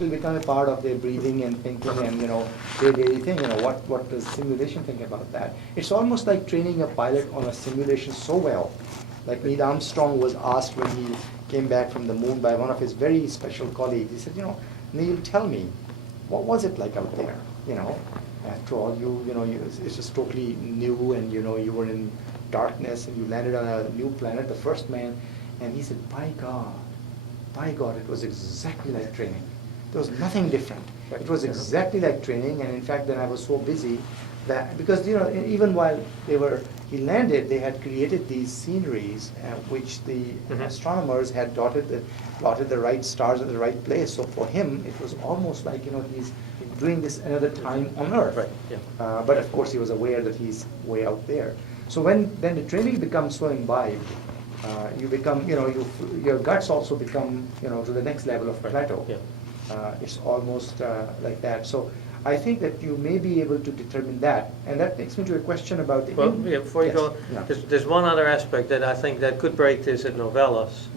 will become a part of their breathing and thinking and, their daily thing. What does simulation think about that? It's almost like training a pilot on a simulation so well. Like Neil Armstrong was asked when he came back from the moon by one of his very special colleagues. He said, Neil, tell me, what was it like out there? After all, it's just totally new, and you were in darkness, and you landed on a new planet, the first man. And he said, by God, it was exactly like training. There was nothing different. It was exactly like training, and in fact, then I was so busy that, because even while he landed, they had created these sceneries which the astronomers had plotted the right stars at the right place. So for him, it was almost like he's doing this another time on Earth. Right. Yeah. But of course, he was aware that he's way out there. So then the training becomes so imbibed, you become, your guts also become, to the next level of plateau. Yeah. It's almost like that. So I think that you may be able to determine that, and that takes me to a question about the. Well, before you go, there's one other aspect that I think that could break this at Novellus,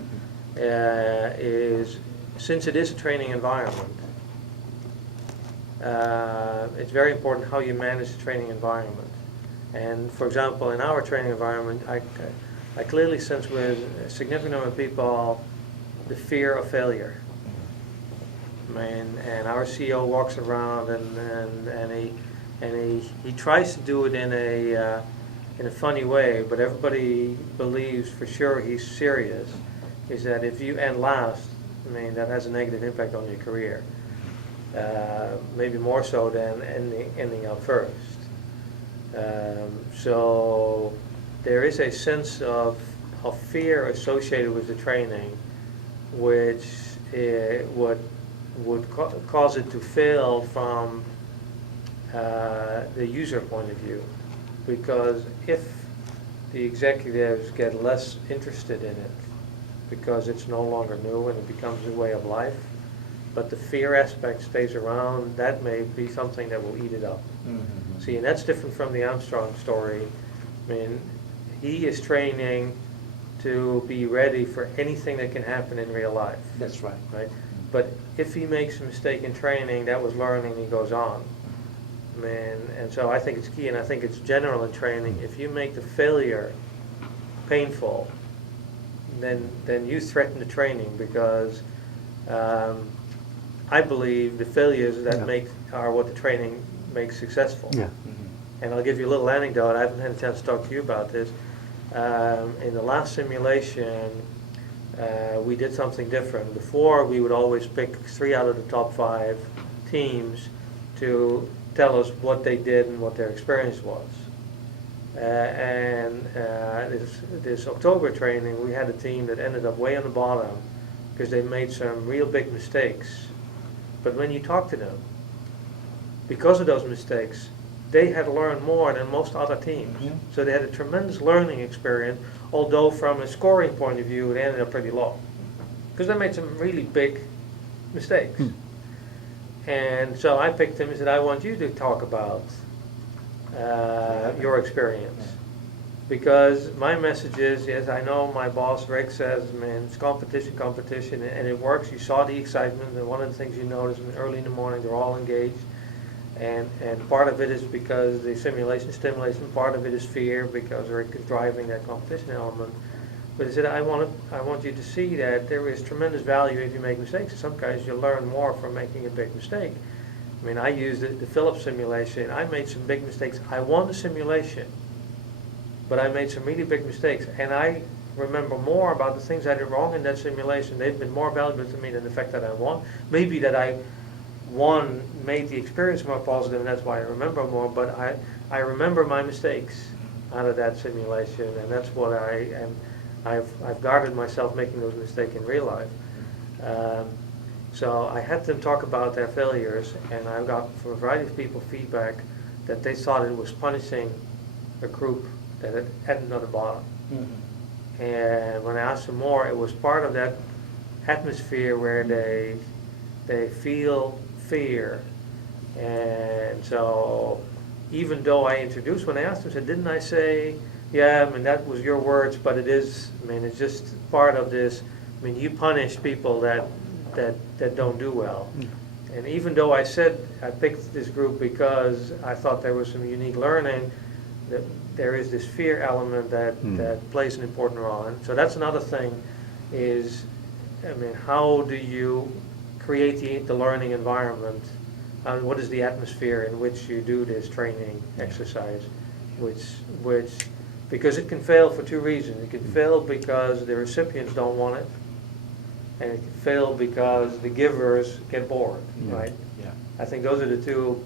is since it is a training environment, it's very important how you manage the training environment. And for example, in our training environment, I clearly sense with a significant number of people the fear of failure. And our CEO walks around and he tries to do it in a funny way, but everybody believes for sure he's serious. Is that if you end last, that has a negative impact on your career. Maybe more so than ending up first. So there is a sense of fear associated with the training, which would cause it to fail from the user point of view, because if the executives get less interested in it because it's no longer new and it becomes a way of life, but the fear aspect stays around, that may be something that will eat it up. Mm-hmm. See, and that's different from the Armstrong story. He is training to be ready for anything that can happen in real life. That's right. Right? But if he makes a mistake in training, that was learning, he goes on. And so I think it's key, and I think it's general in training. If you make the failure painful, then you threaten the training, because I believe the failures that are what the training makes successful. Yeah. Mm-hmm. And I'll give you a little anecdote. I haven't had a chance to talk to you about this. In the last simulation, we did something different. Before, we would always pick 3 out of the top 5 teams to tell us what they did and what their experience was. This October training, we had a team that ended up way on the bottom because they made some real big mistakes. But when you talk to them, because of those mistakes, they had learned more than most other teams. Mm-hmm. So they had a tremendous learning experience, although from a scoring point of view, they ended up pretty low. Because they made some really big mistakes. Mm. And so I picked them and said, I want you to talk about your experience. Because my message is, yes, I know my boss, Rick, says, it's competition, and it works. You saw the excitement, and one of the things you notice early in the morning, they're all engaged. And part of it is because the stimulation, part of it is fear, because Rick is driving that competition element. But he said, I want you to see that there is tremendous value if you make mistakes. Some guys, you learn more from making a big mistake. I used the Phillips simulation. I made some big mistakes. I won the simulation, but I made some really big mistakes. And I remember more about the things I did wrong in that simulation. They've been more valuable to me than the fact that I won. Maybe that I won made the experience more positive, and that's why I remember more, but I remember my mistakes out of that simulation, and that's what I've guarded myself making those mistakes in real life. So I had them talk about their failures, and I got from a variety of people feedback that they thought it was punishing a group that had ended on the bottom. Mm-hmm. And when I asked them more, it was part of that atmosphere where they feel fear. And so even though I introduced, when I asked them, I said, didn't I say, yeah, that was your words, but it is, it's just part of this. You punish people that don't do well. and even though I said I picked this group because I thought there was some unique learning, that there is this fear element that plays an important role. And so that's another thing is, I mean, how do you create the learning environment? What is the atmosphere in which you do this training exercise? Which because it can fail for two reasons. It can fail because the recipients don't want it, and it can fail because the givers get bored, right? Yeah. I think those are the two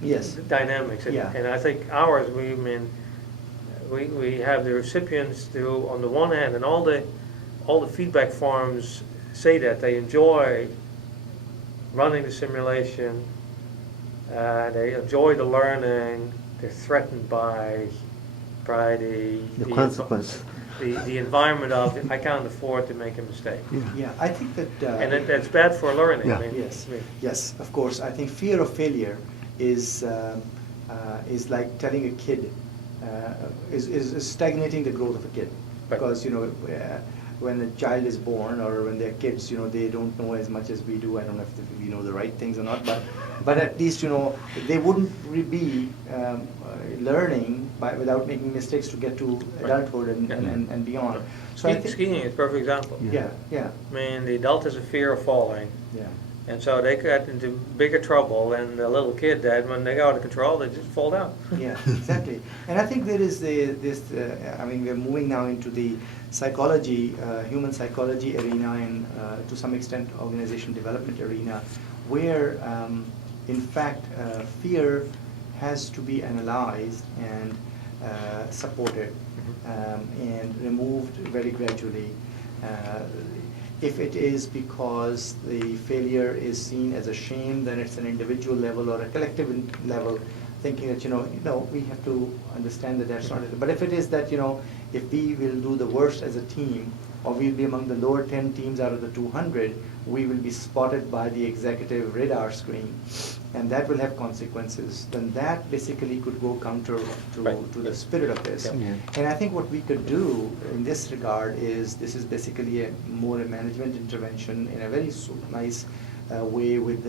Yes. dynamics. And, Yeah. and I think ours, we have the recipients who, on the one hand, and all the feedback forms say that they enjoy running the simulation, they enjoy the learning, they're threatened by The consequence. the environment of, I can't afford to make a mistake. Yeah, I think that. And that's bad for learning. Yeah. I mean, Yes, I mean, yes, of course. I think fear of failure is like telling a kid, is stagnating the growth of a kid. Right. Because, when a child is born or when they're kids, they don't know as much as we do. I don't know if we know the right things or not, but at least, they wouldn't be learning without making mistakes to get to adulthood and beyond. So I think, skiing is a perfect example. yeah, I mean, the adult has a fear of falling. yeah. And so they got into bigger trouble than the little kid that when they go out of control, they just fall down. Yeah, exactly. And I think there is we're moving now into the psychology, human psychology arena and to some extent organization development arena, where in fact fear has to be analyzed and supported and removed very gradually. If it is because the failure is seen as a shame, then it's an individual level or a collective level, thinking that, we have to understand that that's not it. But if it is that, if we will do the worst as a team, or we'll be among the lower 10 teams out of the 200, we will be spotted by the executive radar screen, and that will have consequences. Then that basically could go counter to the spirit of this. Yeah. And I think what we could do in this regard is, this is basically more a management intervention in a very nice way with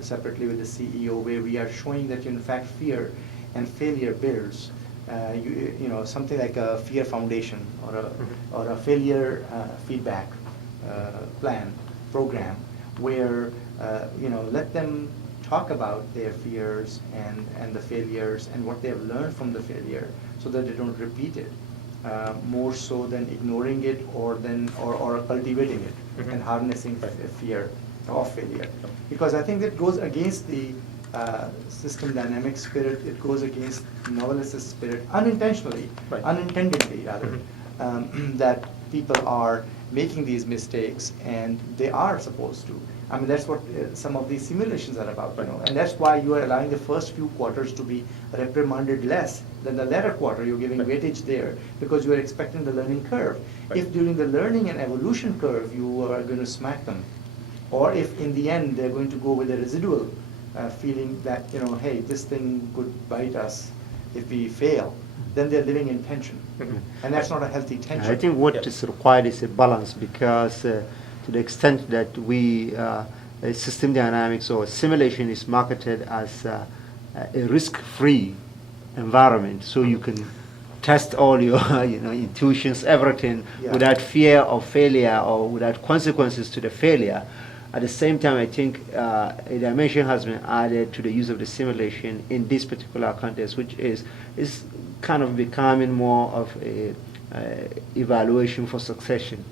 separately with the CEO, where we are showing that in fact fear and failure builds. Something like a fear foundation or a failure feedback program, where let them talk about their fears and the failures and what they have learned from the failure, so that they don't repeat it, more so than ignoring it or cultivating it and harnessing fear of failure. Because I think that goes against the system dynamic spirit. It goes against Novellus' spirit unintentionally, unintendedly rather, that people are making these mistakes and they are supposed to. I mean, that's what some of these simulations are about, and that's why you are allowing the first few quarters to be reprimanded less than the latter quarter. You're giving weightage there because you are expecting the learning curve. If during the learning and evolution curve you are going to smack them, or if in the end they're going to go with a residual feeling that, hey, this thing could bite us if we fail, then they're living in tension. And that's not a healthy tension. I think what is required is a balance, because to the extent that system dynamics or simulation is marketed as a risk-free environment, so you can test all your intuitions, everything, without fear of failure or without consequences to the failure. At the same time, I think a dimension has been added to the use of the simulation in this particular context, which is kind of becoming more of a evaluation for succession,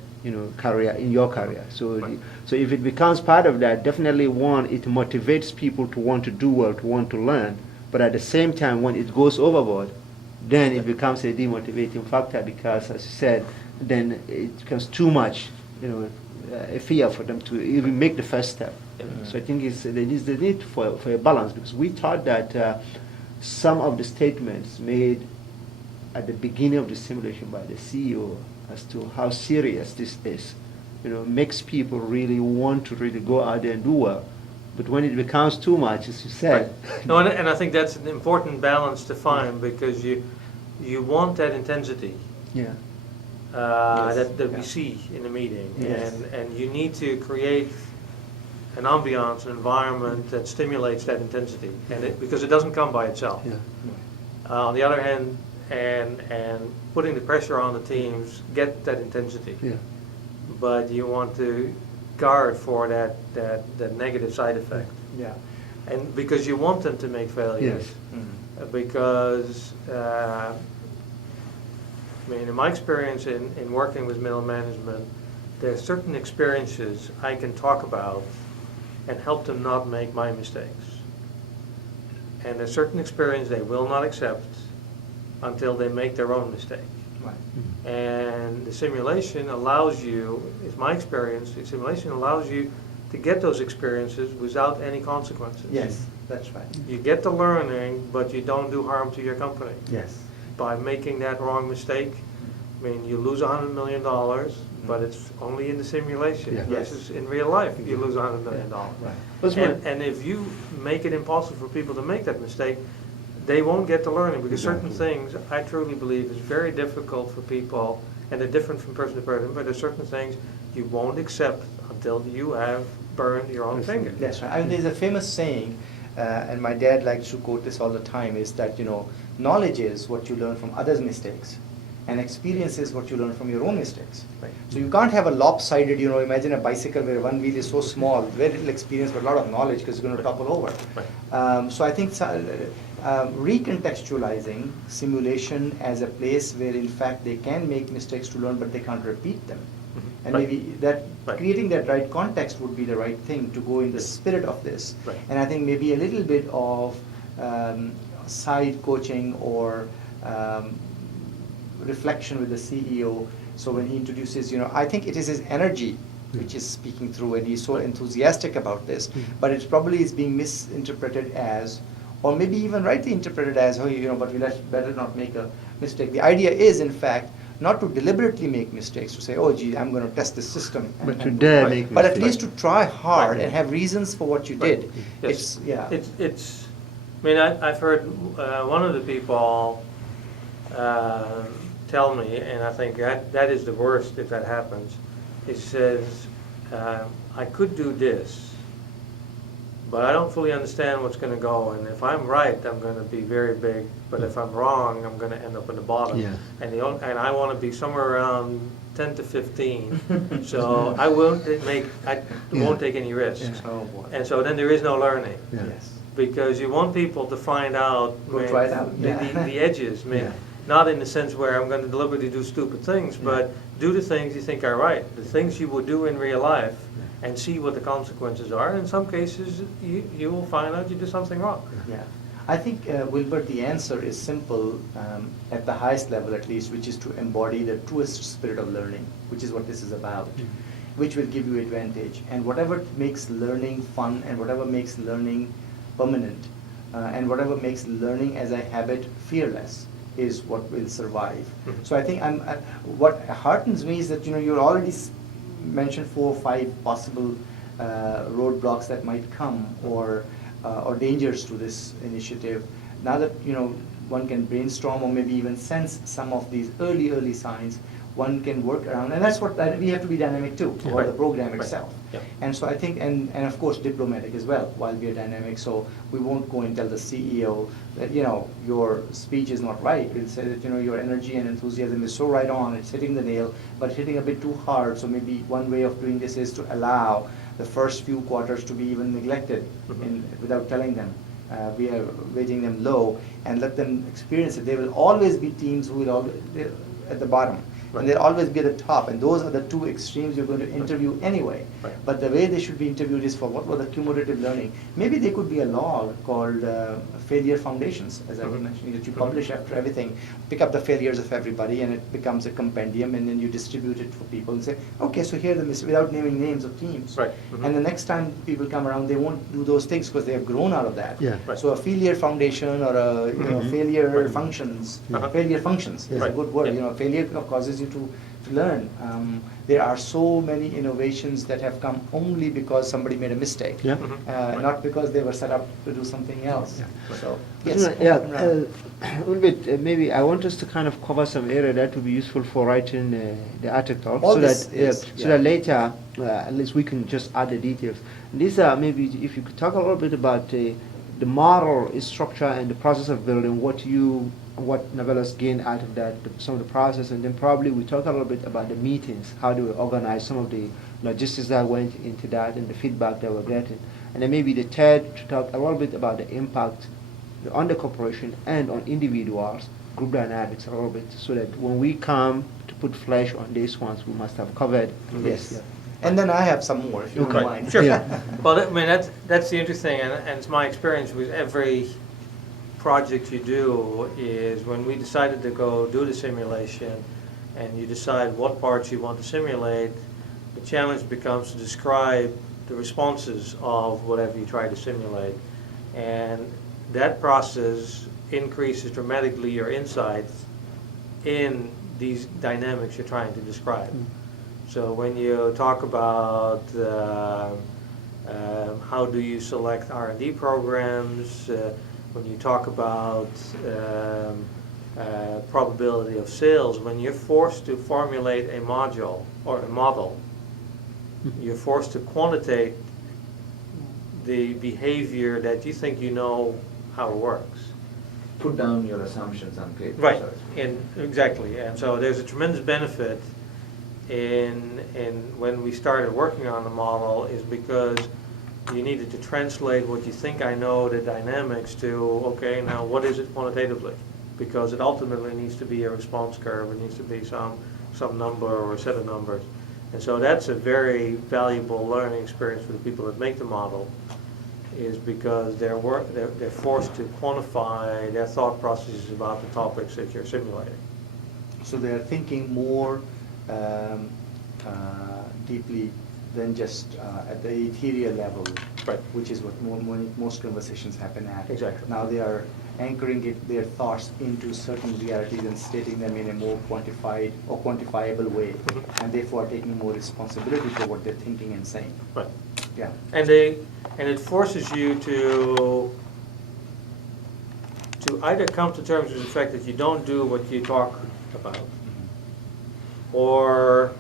career in your career. So, so if it becomes part of that, definitely it motivates people to want to do well, to want to learn. But at the same time, when it goes overboard, then it becomes a demotivating factor, because, as you said, then it becomes too much, a fear for them to even make the first step. So I think there is the need for a balance, because we thought that some of the statements made at the beginning of the simulation by the CEO as to how serious this is, makes people really want to really go out there and do well. But when it becomes too much, as you said. No, and I think that's an important balance to find, because you want that intensity. Yeah. That we see in the meeting, Yes. and you need to create an ambiance, an environment that stimulates that intensity, and because it doesn't come by itself. Yeah. On the other hand, and putting the pressure on the teams, get that intensity. Yeah. But you want to guard for that negative side effect. Yeah. And because you want them to make failures. Yes. Because, I mean, in my experience in working with middle management, there are certain experiences I can talk about and help them not make my mistakes. And there's certain experience they will not accept until they make their own mistake. Right. And the simulation allows you, it's my experience, the simulation allows you to get those experiences without any consequences. Yes, that's right. You get the learning, but you don't do harm to your company. Yes. By making that wrong mistake, I mean, you lose $100 million, but it's only in the simulation. Yeah. Yes. Versus in real life, you lose $100 million. Right. And if you make it impossible for people to make that mistake, they won't get the learning, because certain things, I truly believe, is very difficult for people, and they're different from person to person, but there's certain things you won't accept until you have burned your own finger. That's right. I mean, there's a famous saying, and my dad likes to quote this all the time, is that, knowledge is what you learn from others' mistakes, and experience is what you learn from your own mistakes. Right. So you can't have a lopsided, imagine a bicycle where one wheel is so small, very little experience, but a lot of knowledge, because it's going to topple over. Right. So I think recontextualizing simulation as a place where in fact they can make mistakes to learn, but they can't repeat them. And Right. maybe that Right. creating that right context would be the right thing to go in the spirit of this. Right. And I think maybe a little bit of side coaching or reflection with the CEO. So when he introduces, I think it is his energy which is speaking through, and he's so enthusiastic about this, but it probably is being misinterpreted as, or maybe even rightly interpreted as, but we better not make a mistake. The idea is, in fact, not to deliberately make mistakes, to say, oh, gee, I'm going to test this system. But to dare Right. make But at mistakes. least to try hard Right. and have reasons for what you Right. did. Yes. It's. I mean, I've heard one of the people tell me, and I think that is the worst if that happens. He says, I could do this, but I don't fully understand what's going to go. And if I'm right, I'm going to be very big. But if I'm wrong, I'm going to end up in the bottom. Yeah. And I want to be somewhere around 10 to 15. So I won't take any risks. Oh, boy. And so then there is no learning. Yeah. Yes. Because you want people to find out Go try it out. the edges. I mean, Yeah. not in the sense where I'm going to deliberately do stupid things, but do the things you think are right, the things you would do in real life, and see what the consequences are. In some cases, you will find out you did something wrong. Yeah. I think, Wilbert, the answer is simple, at the highest level at least, which is to embody the truest spirit of learning, which is what this is about, which will give you advantage. And whatever makes learning fun, and whatever makes learning permanent, and whatever makes learning as a habit fearless, is what will survive. So I think what heartens me is that you already mentioned 4 or 5 possible roadblocks that might come, or dangers to this initiative. Now that one can brainstorm or maybe even sense some of these early signs, one can work around, and that's what we have to be dynamic too, or the program itself. Yeah. And so I think, and of course diplomatic as well, while we are dynamic. So we won't go and tell the CEO that your speech is not right. We'll say that your energy and enthusiasm is so right on, it's hitting the nail, but hitting a bit too hard. So maybe one way of doing this is to allow the first few quarters to be even neglected without telling them. We are weighting them low and let them experience it. There will always be teams who will always at the bottom. Right. And they'll always be at the top, and those are the 2 extremes you're going to interview anyway. Right. But the way they should be interviewed is for what was the cumulative learning. Maybe there could be a log called failure foundations, as I was mentioning, that you publish after everything, pick up the failures of everybody, and it becomes a compendium, and then you distribute it for people and say, okay, so here are the without naming names of teams. Right. And the next time people come around, they won't do those things because they have grown out of that. Yeah. Right. So a failure foundation or a failure Right. functions. Uh-huh. Failure functions is a Right. good word. Yeah. Failure causes you to to learn. There are so many innovations that have come only because somebody made a mistake, Yeah. Right. not because they were set up to do something else. Yeah. So yes, Yeah, Imran. a little bit. Maybe I want us to kind of cover some area that would be useful for writing the article, All so this that is- so that later at least we can just add the details. And these are maybe if you could talk a little bit about the model structure and the process of building, what Novellus gained out of that, some of the process, and then probably we talk a little bit about the meetings, how do we organize some of the logistics that went into that and the feedback that we're getting. And then maybe the third, to talk a little bit about the impact on the corporation and on individuals, group dynamics a little bit, so that when we come to put flesh on these ones, we must have covered this. Yes. And then I have some more, if you Okay. don't mind. Sure. Yeah. Well, I mean, that's the interesting, and it's my experience with every project you do, is when we decided to go do the simulation, and you decide what parts you want to simulate, the challenge becomes to describe the responses of whatever you try to simulate. And that process increases dramatically your insights in these dynamics you're trying to describe. So when you talk about how do you select R&D programs, when you talk about probability of sales, when you're forced to formulate a module or a model, you're forced to quantitate the behavior that you think you know how it works. Put down your assumptions on paper. Right, so to speak. exactly. And so there's a tremendous benefit in when we started working on the model, is because you needed to translate what you think I know, the dynamics, to, okay, now what is it quantitatively? Because it ultimately needs to be a response curve, it needs to be some number or a set of numbers. And so that's a very valuable learning experience for the people that make the model, is because they're forced to quantify their thought processes about the topics that you're simulating. So they are thinking more deeply than just at the ethereal level, Right. which is what most conversations happen at. Exactly. Now they are anchoring their thoughts into certain realities and stating them in a more quantified or quantifiable way, Mhm. and therefore taking more responsibility for what they're thinking and saying. Right. Yeah. And it forces you to either come to terms with the fact that you don't do what you talk about, or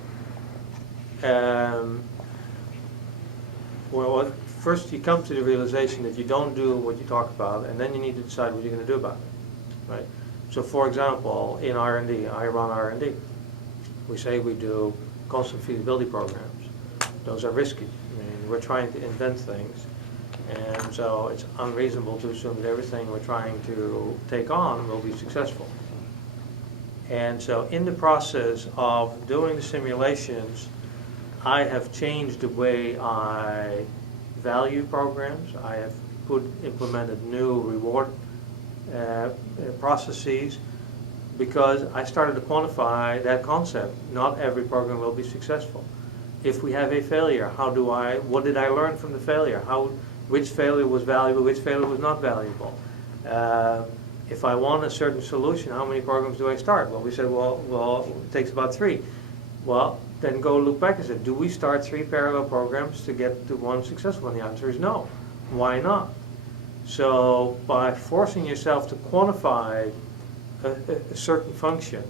well, first you come to the realization that you don't do what you talk about, and then you need to decide what you're going to do about it, right? So, for example, in R&D, I run R&D. We say we do constant feasibility programs. Those are risky. I mean, we're trying to invent things, and so it's unreasonable to assume that everything we're trying to take on will be successful. And so in the process of doing the simulations, I have changed the way I value programs. I have implemented new reward processes, because I started to quantify that concept. Not every program will be successful. If we have a failure, what did I learn from the failure? Which failure was valuable, which failure was not valuable? If I want a certain solution, how many programs do I start? Well, we said, well, it takes about 3. Well, then go look back and say, do we start 3 parallel programs to get to one successful? And the answer is no. Why not? So by forcing yourself to quantify a certain function,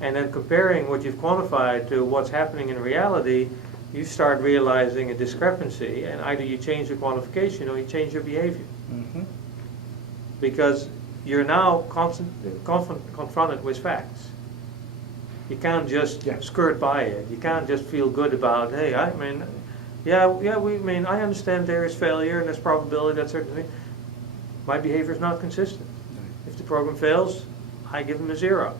and then comparing what you've quantified to what's happening in reality, you start realizing a discrepancy, and either you change your quantification or you change your behavior. Mm-hmm. Because you're now confronted with facts. You can't just skirt by it. You can't just feel good about, hey, I understand there is failure and there's probability that certain things. My behavior is not consistent. If the program fails, I give them a 0.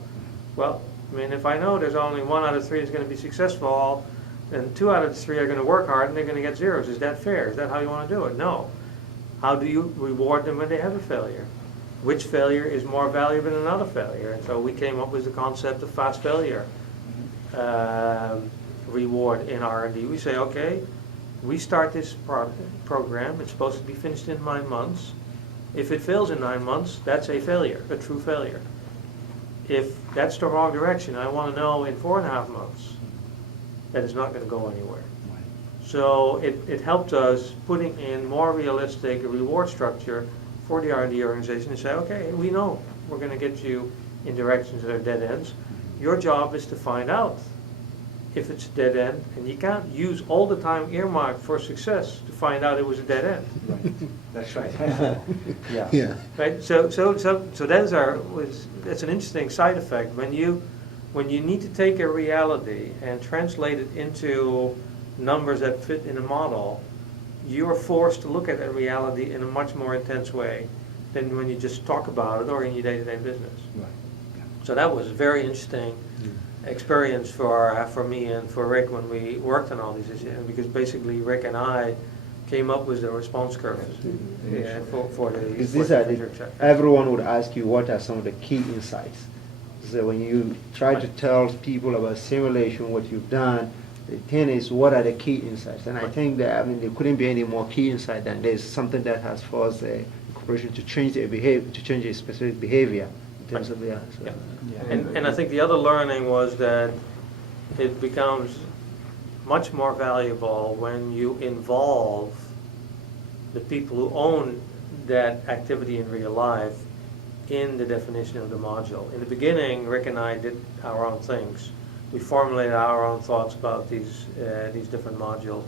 Well, I mean, if I know there's only 1 out of 3 is going to be successful, then 2 out of the 3 are going to work hard and they're going to get 0s. Is that fair? Is that how you want to do it? No. How do you reward them when they have a failure? Which failure is more valuable than another failure? And so we came up with the concept of fast failure reward in R&D. We say, okay, we start this program, it's supposed to be finished in 9 months. If it fails in 9 months, that's a failure, a true failure. if that's the wrong direction, I want to know in 4.5 months that it's not going to go anywhere. So it helped us putting in more realistic reward structure for the R&D organization to say, okay, we know we're going to get you in directions that are dead ends. Your job is to find out if it's a dead end, and you can't use all the time earmarked for success to find out it was a dead end. Right. That's right. Yeah. Yeah. Right? So that's an interesting side effect when you need to take a reality and translate it into numbers that fit in a model. You are forced to look at that reality in a much more intense way than when you just talk about it or in your day-to-day business. Right. So that was a very interesting experience for me and for Rick when we worked on all these issues, because basically Rick and I came up with the response curves for the Because for these the are future check. everyone would ask you what are some of the key insights. So when you try to tell people about simulation, what you've done, the thing is, what are the key insights? And I think that, I mean, there couldn't be any more key insight than there's something that has forced a corporation to change their behavior, to change a specific behavior in terms of their. So. Yeah. Yeah. And I think the other learning was that it becomes much more valuable when you involve the people who own that activity in real life in the definition of the module. In the beginning, Rick and I did our own things. We formulated our own thoughts about these different modules.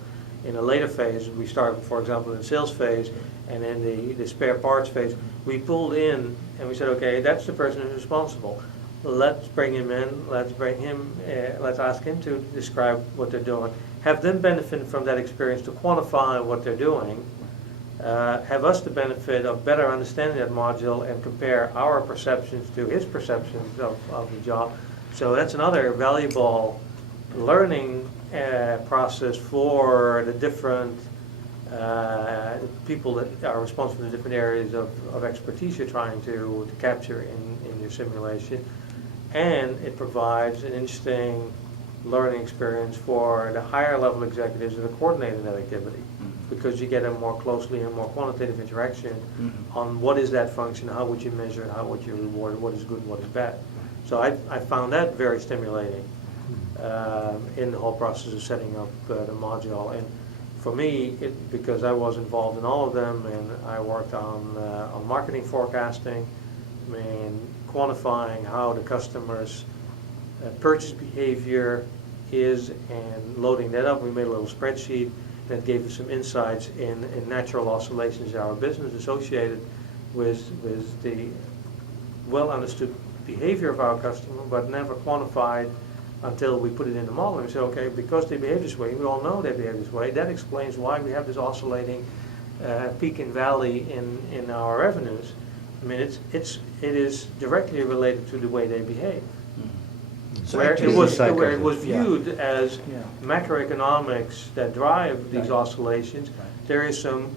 In a later phase, we started, for example, in the sales phase, and in the spare parts phase, we pulled in and we said, okay, that's the person who's responsible. Let's bring him in, let's ask him to describe what they're doing. Have them benefit from that experience to quantify what they're doing. Have us the benefit of better understanding that module and compare our perceptions to his perceptions of the job. So that's another valuable learning process for the different people that are responsible for the different areas of expertise you're trying to capture in your simulation. And it provides an interesting learning experience for the higher level executives that are coordinating that activity, because you get a more closely and more quantitative interaction on what is that function, how would you measure it, how would you reward it, what is good, what is bad. So I found that very stimulating in the whole process of setting up the module. And for me, because I was involved in all of them, and I worked on marketing forecasting and quantifying how the customer's purchase behavior is and loading that up. We made a little spreadsheet that gave us some insights in natural oscillations in our business associated with the well understood behavior of our customer, but never quantified until we put it in the model. And we say, okay, because they behave this way, we all know they behave this way, that explains why we have this oscillating peak and valley in our revenues. I mean, it is directly related to the way they behave. So Where actually- where it was viewed as Yeah. macroeconomics that drive these Right. oscillations, Right. there is some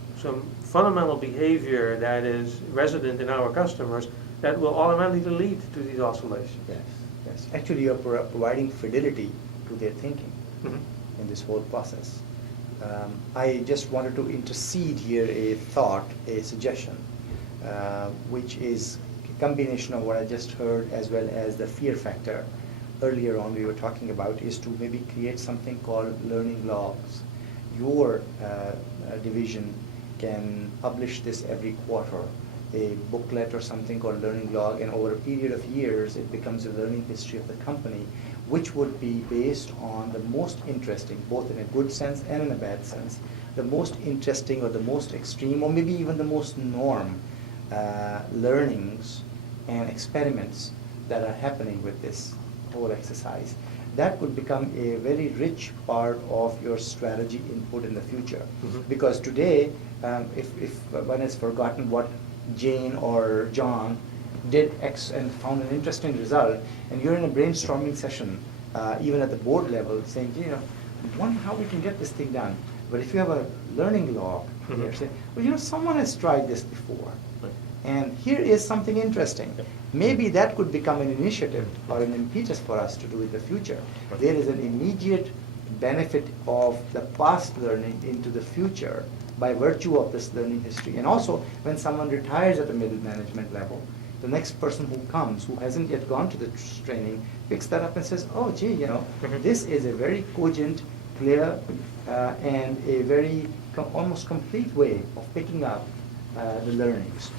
fundamental behavior that is resident in our customers that will automatically lead to these oscillations. Yes, yes. Actually, you're providing fidelity to their thinking Mhm. in this whole process. I just wanted to intercede here a thought, a suggestion, which is a combination of what I just heard as well as the fear factor earlier on we were talking about, is to maybe create something called learning logs. Your division can publish this every quarter, a booklet or something called learning log, and over a period of years it becomes a learning history of the company, which would be based on the most interesting, both in a good sense and in a bad sense, the most interesting or the most extreme or maybe even the most norm learnings and experiments that are happening with this whole exercise. That would become a very rich part of your strategy input in the future. Mhm. Because today, if one has forgotten what Jane or John did X and found an interesting result, and you're in a brainstorming session, even at the board level, saying, wonder how we can get this thing done. But if you have a learning log, Mhm. you're saying, well, someone has tried this before. Right. And here is something interesting. Yep. Maybe that could become an initiative or an impetus for us to do in the future. There is an immediate benefit of the past learning into the future by virtue of this learning history. And also, when someone retires at the middle management level, the next person who comes, who hasn't yet gone to the training, picks that up and says, oh, gee, Mhm. this is a very cogent, clear, and a very almost complete way of picking up the learnings.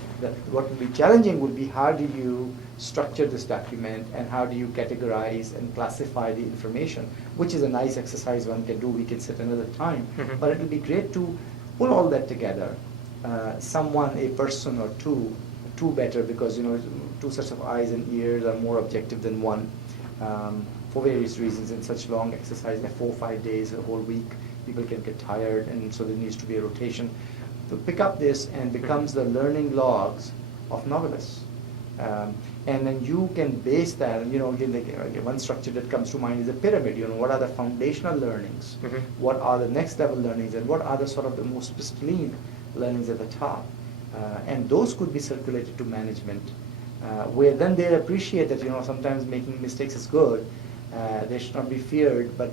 What would be challenging would be how do you structure this document and how do you categorize and classify the information, which is a nice exercise one can do. We can sit another time. Mhm. But it will be great to pull all that together. Someone, a person or two better, because two sets of eyes and ears are more objective than one, for various reasons. In such long exercise, like 4 or 5 days, a whole week, people can get tired, and so there needs to be a rotation. To pick up this and becomes the learning logs of Novellus. And then you can base that, and again, one structure that comes to mind is a pyramid. What are the foundational learnings? Mhm. What are the next level learnings? And what are the sort of the most pristine learnings at the top? And those could be circulated to management, where then they appreciate that, sometimes making mistakes is good. They should not be feared, but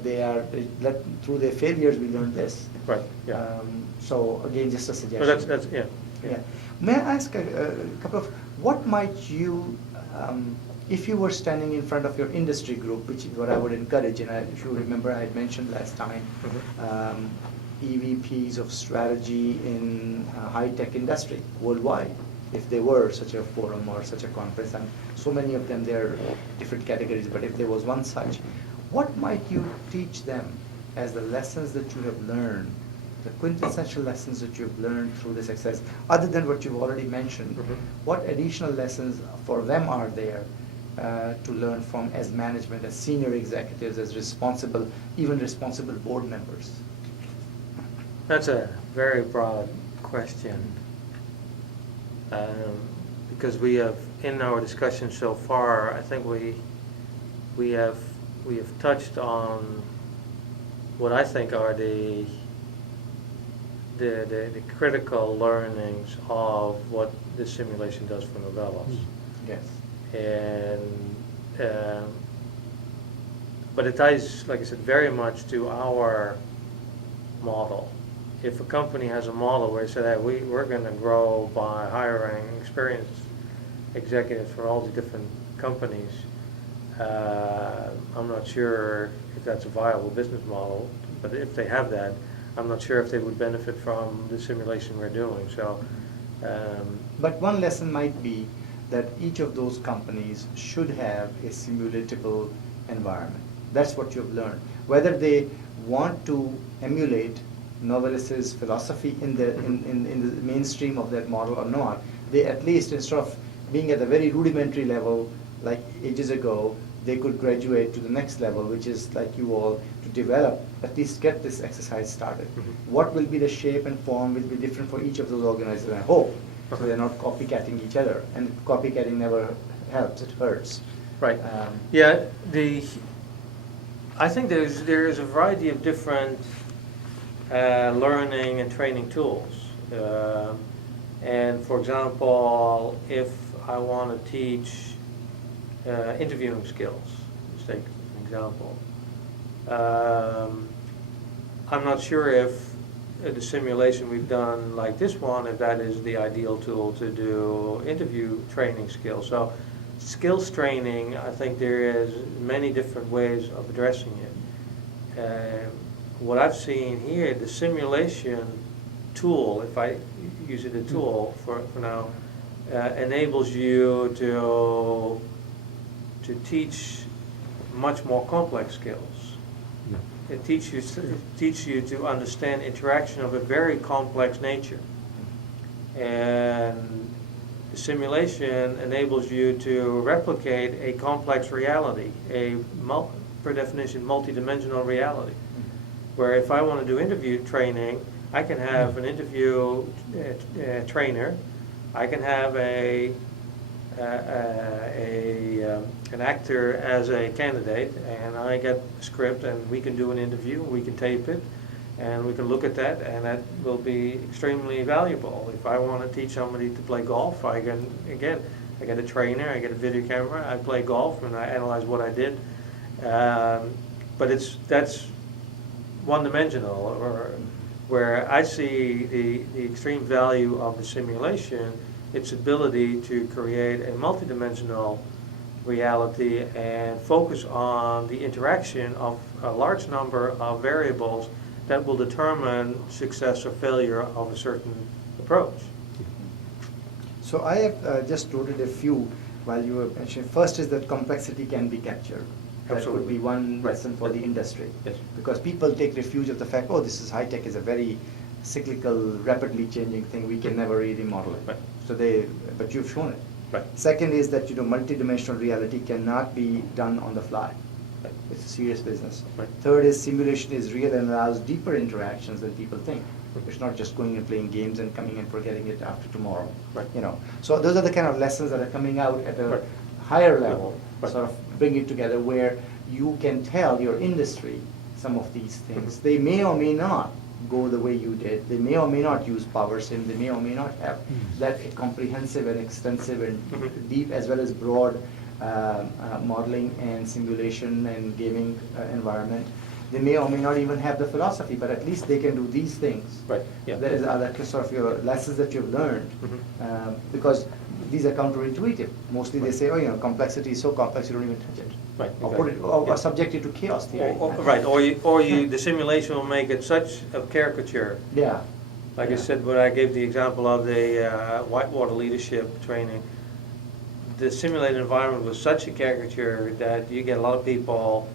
through their failures we learn this. Right, yeah. So again, just a So suggestion. that's, yeah. Yeah. May I ask a couple of, what might you, if you were standing in front of your industry group, which is what I would encourage, and if you remember I had mentioned last time, Mhm. EVPs of strategy in high-tech industry worldwide, if there were such a forum or such a conference, and so many of them, they're different categories, but if there was one such, what might you teach them as the lessons that you have learned, the quintessential lessons that you've learned through this exercise, other than what you've already mentioned? Mhm. What additional lessons for them are there to learn from as management, as senior executives, as responsible, even responsible board members? That's a very broad question. Because we have, in our discussion so far, I think we have touched on what I think are the critical learnings of what this simulation does for Novellus. Yes. And but it ties, like I said, very much to our model. If a company has a model where they say, hey, we're going to grow by hiring experienced executives for all the different companies, I'm not sure if that's a viable business model, but if they have that, I'm not sure if they would benefit from the simulation we're doing. So, But one lesson might be that each of those companies should have a simulatable environment. That's what you've learned. Whether they want to emulate Novellus's philosophy in the mainstream of that model or not, they at least, instead of being at a very rudimentary level like ages ago, they could graduate to the next level, which is like you all, to develop, at least get this exercise started. Mhm. What will be the shape and form will be different for each of those organizations, I hope, so they're not copycatting each other. And copycatting never helps, it hurts. right. Yeah, I think there is a variety of different learning and training tools. And for example, if I want to teach interviewing skills, let's take an example. I'm not sure if the simulation we've done like this one, if that is the ideal tool to do interview training skills. So skills training, I think there is many different ways of addressing it. What I've seen here, the simulation tool, if I use it a tool for now, enables you to teach much more complex skills. It teaches you to understand interaction of a very complex nature. And the simulation enables you to replicate a complex reality, per definition, multidimensional reality. Where if I want to do interview training, I can have an interview trainer, I can have an actor as a candidate, and I get a script, and we can do an interview, we can tape it, and we can look at that, and that will be extremely valuable. If I want to teach somebody to play golf, I get a trainer, I get a video camera, I play golf, and I analyze what I did. But that's one-dimensional, or where I see the extreme value of the simulation its ability to create a multidimensional reality and focus on the interaction of a large number of variables that will determine success or failure of a certain approach. So I have just noted a few while you were mentioning. First is that complexity can be captured. That would Absolutely. be one Right. lesson for the industry. Yes. Because people take refuge of the fact, oh, this is high-tech, is a very cyclical, rapidly changing thing, we can never really model it. Right. So but you've shown it. Right. Second is that, multidimensional reality cannot be done on the fly. Right. It's a serious business. Right. Third is simulation is real and allows deeper interactions than people think. Mhm. It's not just going and playing games and coming and forgetting it after tomorrow. Right. So those are the kind of lessons that are coming out at a Right. higher level, Right. sort of bring it together where you can tell your industry some of these things. Mhm. They may or may not go the way you did. They may or may not use power sim. They may or may not have that comprehensive and extensive and Mhm. deep as well as broad modeling and simulation and gaming environment. They may or may not even have the philosophy, but at least they can do these things. Right, yeah. That is other sort of your lessons that you've learned, Mhm. because these are counterintuitive. Mostly they say, oh, complexity is so complex you don't even touch it. Right, Or put it, exactly. or Yeah. subject it to chaos theory. Right, the simulation will make it such a caricature. Yeah. Like I Yeah. said, when I gave the example of the whitewater leadership training, the simulated environment was such a caricature that you get a lot of people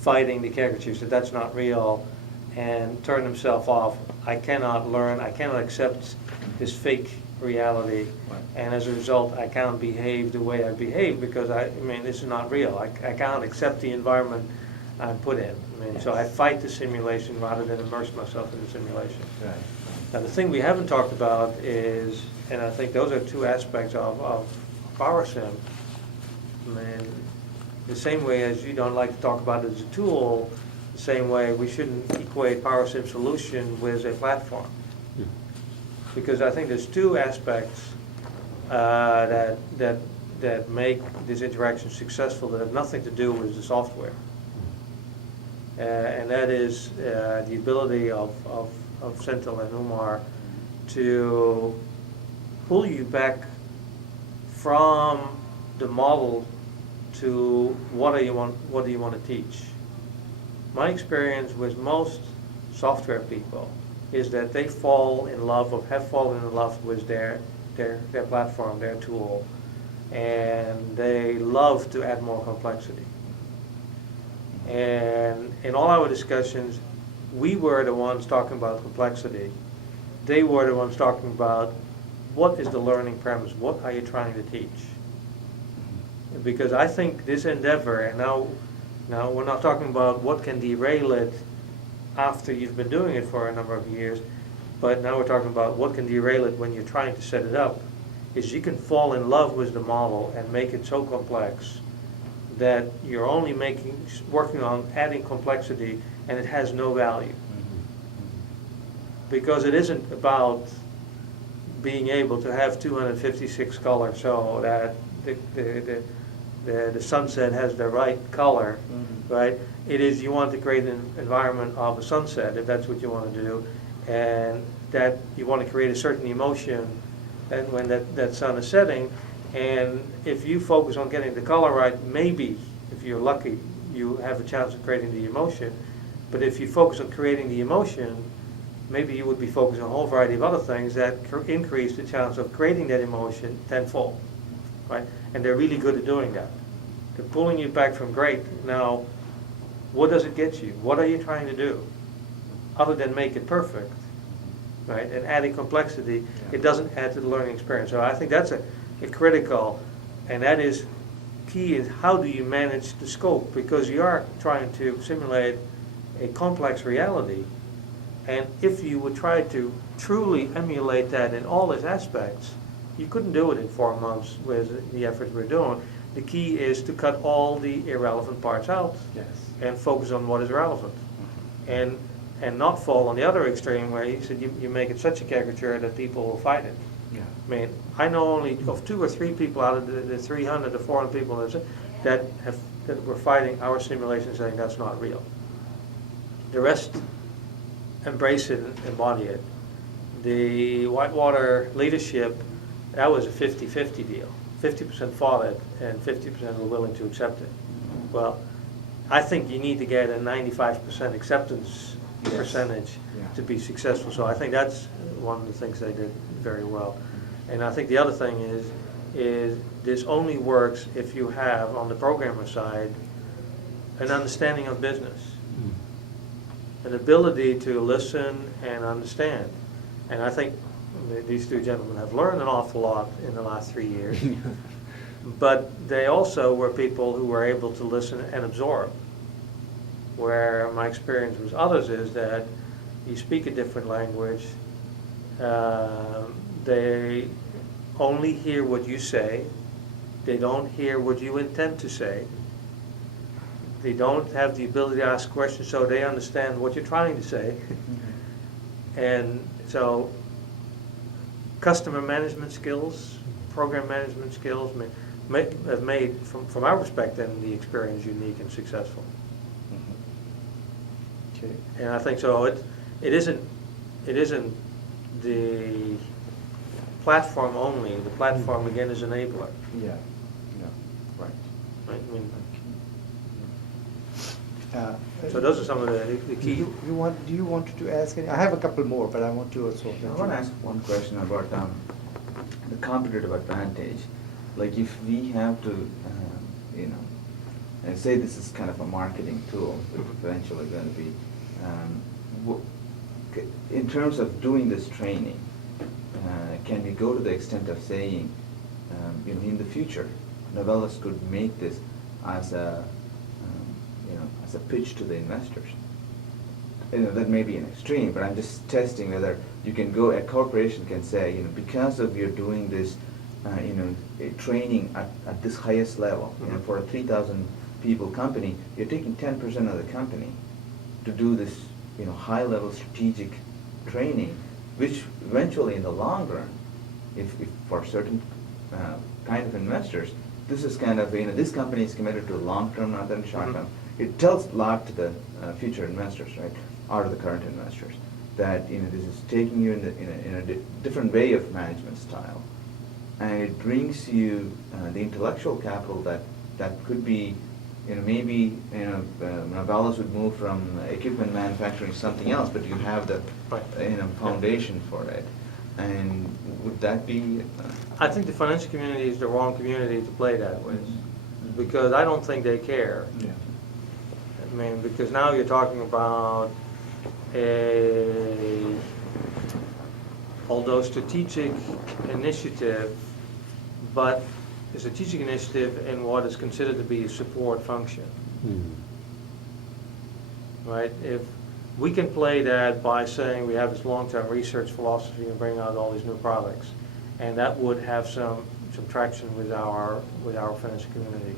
fighting the caricature, so that's not real, and turn themselves off. I cannot learn, I cannot accept this fake reality, Right. and as a result, I can't behave the way I behave because this is not real. I can't accept the environment I'm put in. So I fight the simulation rather than immerse myself in the simulation. Right. Now, the thing we haven't talked about is, and I think those are two aspects of power sim. The same way as you don't like to talk about it as a tool, the same way we shouldn't equate power sim solution with a platform. Because I think there's two aspects that make this interaction successful that have nothing to do with the software. And that is the ability of Sentinel and Umar to pull you back from the model to what do you want to teach. My experience with most software people is that they fall in love or have fallen in love with their platform, their tool, and they love to add more complexity. And in all our discussions, we were the ones talking about complexity. They were the ones talking about what is the learning premise, what are you trying to teach? Because I think this endeavor, and now we're not talking about what can derail it after you've been doing it for a number of years, but now we're talking about what can derail it when you're trying to set it up, is you can fall in love with the model and make it so complex that you're only working on adding complexity and it has no value. Because it isn't about being able to have 256 colors so that the sunset has the right color, right? It is you want to create an environment of a sunset, if that's what you want to do, and that you want to create a certain emotion and when that sun is setting, and if you focus on getting the color right, maybe, if you're lucky, you have a chance of creating the emotion. But if you focus on creating the emotion, maybe you would be focused on a whole variety of other things that increase the chance of creating that emotion tenfold, right? And they're really good at doing that. They're pulling you back from great. Now, what does it get you? What are you trying to do? Other than make it perfect, right? And adding complexity, it doesn't add to the learning experience. So I think that's a critical, and that is key is how do you manage the scope? Because you are trying to simulate a complex reality. And if you would try to truly emulate that in all its aspects, you couldn't do it in 4 months with the efforts we're doing. The key is to cut all the irrelevant parts out and focus on what is relevant. And not fall on the other extreme where you said you make it such a caricature that people will fight it. I know only of 2 or 3 people out of the 300 to 400 people that were fighting our simulation saying that's not real. The rest embrace it and embody it. The whitewater leadership that was a 50-50 deal. 50% fought it, and 50% were willing to accept it. Well, I think you need to get a 95% acceptance Yes. percentage Yeah. to be successful. So I think that's one of the things they did very well. And I think the other thing is this only works if you have, on the programmer side, an understanding of business, an ability to listen and understand. And I think these two gentlemen have learned an awful lot in the last 3 years. But they also were people who were able to listen and absorb. Where my experience with others is that you speak a different language, they only hear what you say, they don't hear what you intend to say, they don't have the ability to ask questions so they understand what you're trying to say. And so customer management skills, program management skills have made, from our perspective, the experience unique and successful. Okay. And I think so. It isn't the platform only. The platform again is enabler. Yeah, yeah, right. Right? I mean, So so those are some of the key. Do you want to ask any? I have a couple more, but I want to also. I want to ask one question about the competitive advantage. Like if we have to, and say this is kind of a marketing tool, which eventually going to be, in terms of doing this training, can we go to the extent of saying, in the future, Novellus could make this as a pitch to the investors? That may be an extreme, but I'm just testing whether you can go, a corporation can say, because of you're doing this, training at this highest level, for a 3,000 people company, you're taking 10% of the company to do this, high level strategic training, which eventually in the long run, if for certain kind of investors, this is kind of, this company is committed to long term, not than short term. It tells a lot to the future investors, right, or the current investors, that this is taking you in a different way of management style, and it brings you the intellectual capital that could be, maybe Novellus would move from equipment manufacturing to something else, but you have the foundation for it, and would that be? I think the financial community is the wrong community to play that with, because I don't think they care. Yeah. I mean, because now you're talking about although strategic initiative, but a strategic initiative in what is considered to be a support function. Right? If we can play that by saying we have this long-term research philosophy and bring out all these new products, and that would have some traction with our financial community.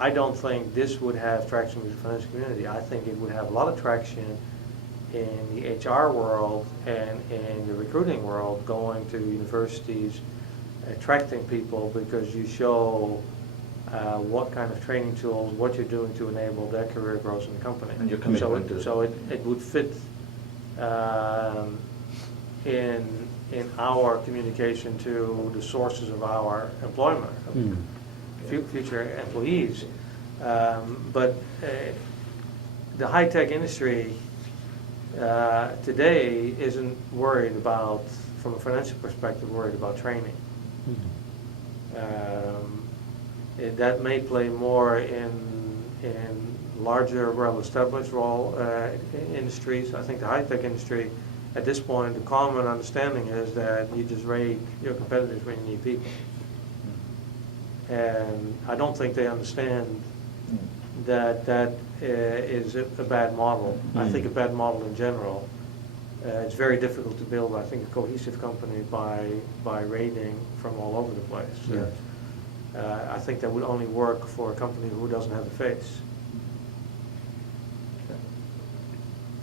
I don't think this would have traction with the financial community. I think it would have a lot of traction in the HR world and in the recruiting world, going to universities, attracting people because you show what kind of training tools, what you're doing to enable their career growth in the company. And your commitment to so it would fit in our communication to the sources of our employment. Future employees, but the high-tech industry today isn't worried about, from a financial perspective, worried about training. That may play more in larger, well-established industries. I think the high-tech industry, at this point, the common understanding is that you just rate your competitors when you need people. And I don't think they understand that is a bad model. I think a bad model in general. It's very difficult to build, I think, a cohesive company by rating from all over the place. I think that would only work for a company who doesn't have a face.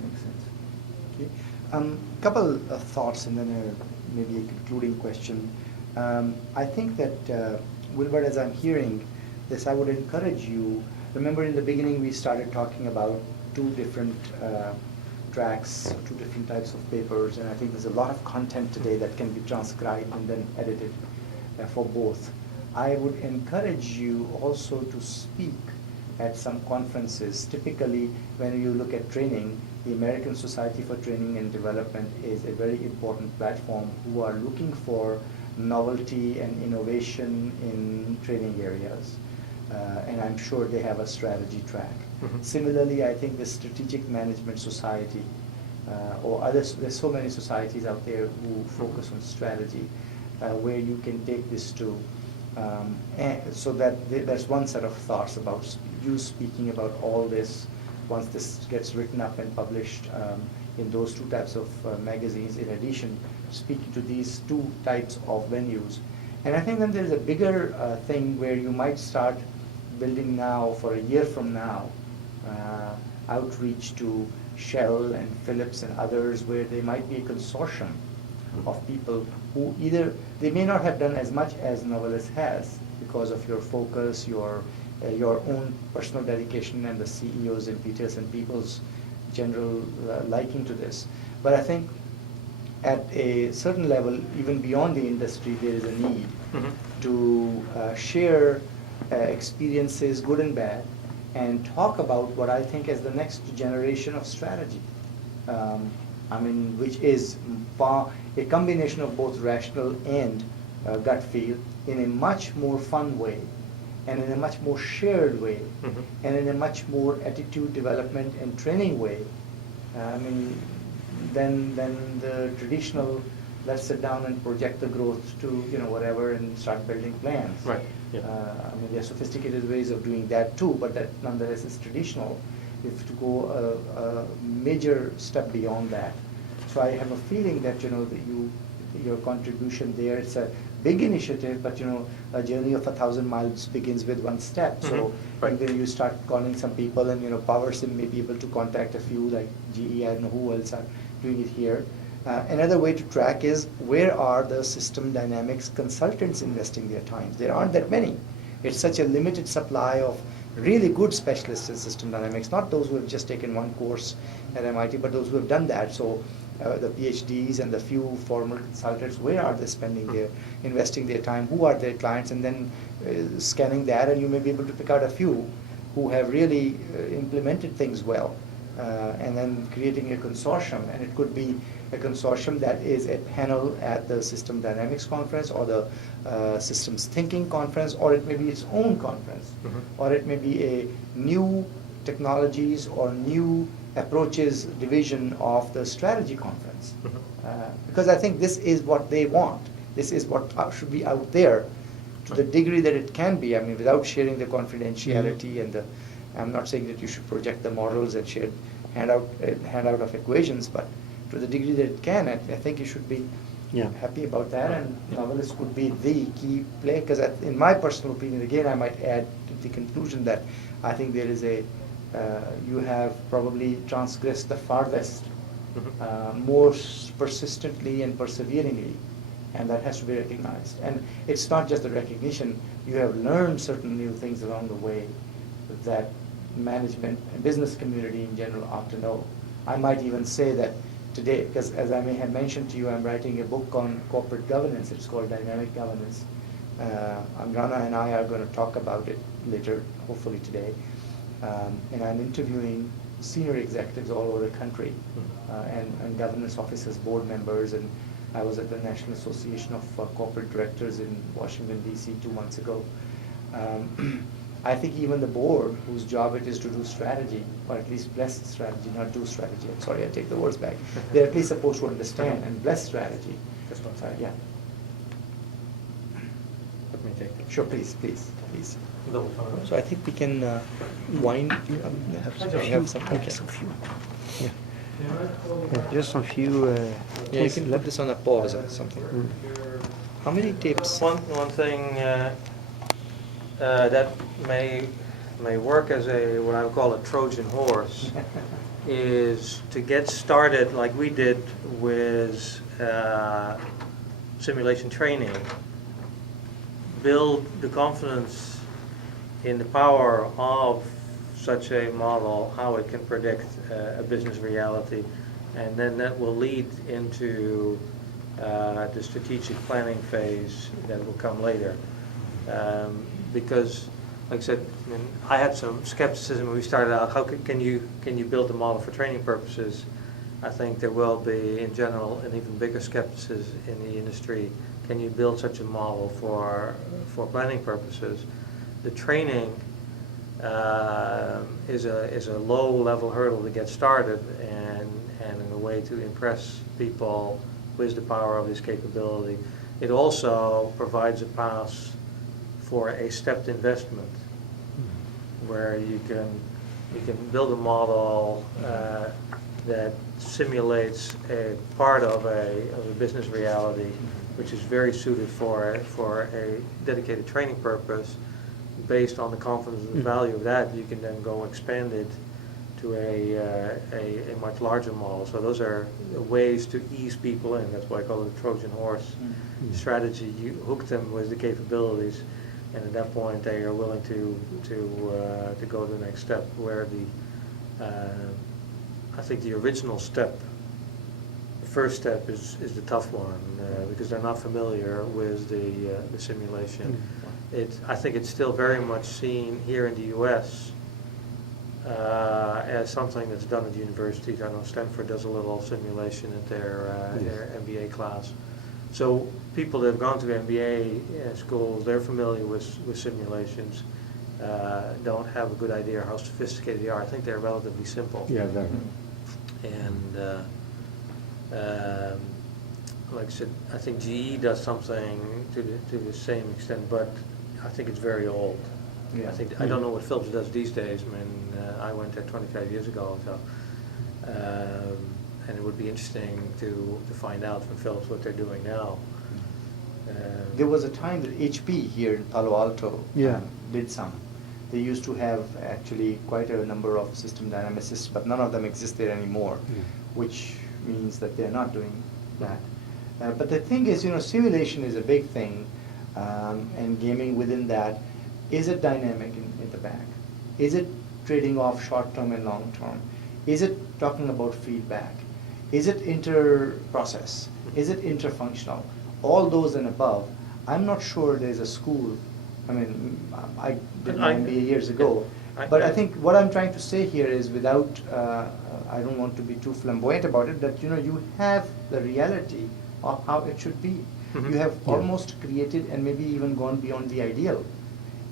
Makes sense. Okay. Couple of thoughts and then maybe a concluding question. I think that, Wilbert, as I'm hearing this, I would encourage you. Remember in the beginning we started talking about two different tracks, 2 different types of papers, and I think there's a lot of content today that can be transcribed and then edited for both. I would encourage you also to speak at some conferences. Typically, when you look at training, the American Society for Training and Development is a very important platform who are looking for novelty and innovation in training areas. And I'm sure they have a strategy track. Mhm. Similarly, I think the Strategic Management Society or others, there's so many societies out there who focus on strategy, where you can take this to. And so that's one set of thoughts about you speaking about all this once this gets written up and published in those 2 types of magazines, in addition, speaking to these 2 types of venues. And I think then there's a bigger thing where you might start building now for a year from now, outreach to Shell and Philips and others, where there might be a consortium of people who either, they may not have done as much as Novellus has because of your focus, your own personal dedication, and the CEOs and Peters and people's general liking to this. But I think at a certain level, even beyond the industry, there is a need to share experiences, good and bad, and talk about what I think is the next generation of strategy. Which is a combination of both rational and gut feel in a much more fun way, and in a much more shared way, and in a much more attitude development and training way. Than the traditional, let's sit down and project the growth to whatever and start building plans. Right. Yeah. There are sophisticated ways of doing that too, but that nonetheless is traditional. If to go a major step beyond that. So I have a feeling that your contribution there, it's a big initiative, but a journey of 1,000 miles begins with 1 step. So Right. when you start calling some people, and PowerSim may be able to contact a few, like GE, I don't know who else are doing it here. Another way to track is, where are the system dynamics consultants investing their time? There aren't that many. It's such a limited supply of really good specialists in system dynamics, not those who have just taken 1 course at MIT, but those who have done that. So the PhDs and the few former consultants, where are they investing their time? Who are their clients? And then scanning that, and you may be able to pick out a few who have really implemented things well. And then creating a consortium, and it could be a consortium that is a panel at the System Dynamics Conference, or the Systems Thinking Conference, or it may be its own conference, or it may be a new technologies or new approaches division of the strategy conference. Because I think this is what they want. This is what should be out there, to the degree that it can be. Without sharing the confidentiality and I'm not saying that you should project the models and share handout of equations, but to the degree that it can, I think you should be happy about that. And Novellus could be the key player, because in my personal opinion, again, I might add to the conclusion that I think there is you have probably transgressed the farthest, more persistently and perseveringly, and that has to be recognized. And it's not just the recognition, you have learned certain new things along the way that management and business community in general ought to know. I might even say that today, because as I may have mentioned to you, I'm writing a book on corporate governance. It's called Dynamic Governance. Rana and I are going to talk about it later, hopefully today. And I'm interviewing senior executives all over the country, and governance officers, board members, and I was at the National Association of Corporate Directors in Washington, D.C. 2 months ago. I think even the board, whose job it is to do strategy, or at least bless strategy, not do strategy. I'm sorry, I take the words back. They're at least supposed to understand and bless strategy. Just one second. Yeah. Let me take this. Sure, please. Double photo. So I think we can wind. Have some. Okay. Just some few. Yeah, you can put this on a pause or something. How many tapes? One thing that may work as what I would call a Trojan horse is to get started like we did with simulation training. Build the confidence in the power of such a model, how it can predict a business reality, and then that will lead into the strategic planning phase that will come later. Because, like I said, I mean, I had some skepticism when we started out. How can you build a model for training purposes? I think there will be, in general, an even bigger skepticism in the industry. Can you build such a model for planning purposes? The training is a low-level hurdle to get started, and in a way to impress people with the power of this capability. It also provides a path for a stepped investment, where you can build a model that simulates a part of a business reality, which is very suited for a dedicated training purpose. Based on the confidence and the value of that, you can then go expand it to a much larger model. So those are ways to ease people in. That's why I call it the Trojan horse strategy. You hook them with the capabilities, and at that point they are willing to go to the next step. Where I think the original step, the first step is the tough one, because they're not familiar with the simulation. I think it's still very much seen here in the U.S. As something that's done at universities. I know Stanford does a little simulation at their MBA class. So people that have gone to MBA schools, they're familiar with simulations, don't have a good idea how sophisticated they are. I think they're relatively simple. Yeah, very. And like I said, I think GE does something to the same extent, but I think it's very old. Yeah. I don't know what Philips does these days. I mean, I went there 25 years ago, so and it would be interesting to find out from Philips what they're doing now. There was a time that HP here in Palo Alto did some. They used to have actually quite a number of system dynamicists, but none of them exist there anymore, which means that they're not doing that. But the thing is, simulation is a big thing, and gaming within that. Is it dynamic in the back? Is it trading off short-term and long-term? Is it talking about feedback? Is it inter-process? Is it interfunctional? All those and above. I'm not sure there's a school. I mean, I did my MBA years ago. But I think what I'm trying to say here is, without, I don't want to be too flamboyant about it, that you have the reality of how it should be. You have almost created and maybe even gone beyond the ideal,